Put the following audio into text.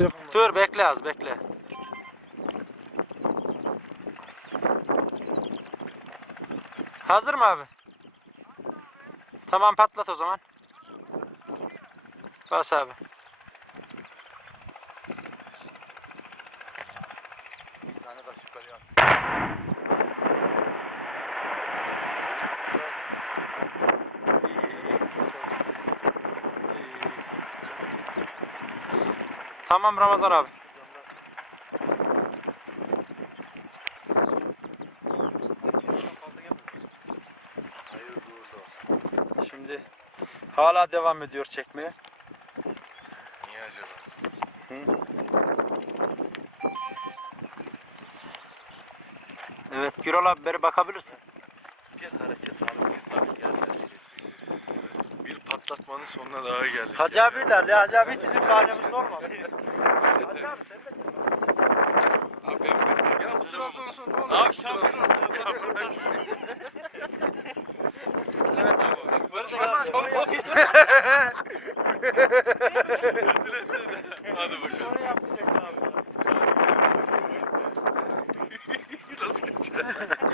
Dur bekle az bekle. Hazır mı abi? Tamam patlat o zaman. Bas abi. Bir tane daha yukarıya Tamam Ramazan abi. Şimdi hala devam ediyor çekmeye. Niye acaba? Evet Gürol abi beri bakabilirsin. Bir hareket gelmedi. Atlatmanın sonuna daha geldik. Hacı yani. abi der. Hacı abi hiç bizim sahnemizde olmaz. Hacı abi sen de gel. Abi ben ben. Ya bu Trabzon'a sonra ne olur? Abi şampiyon. Evet abi. Barış abi. Tamam. Hadi bakalım. Onu yapmayacak abi. Nasıl kaçacak?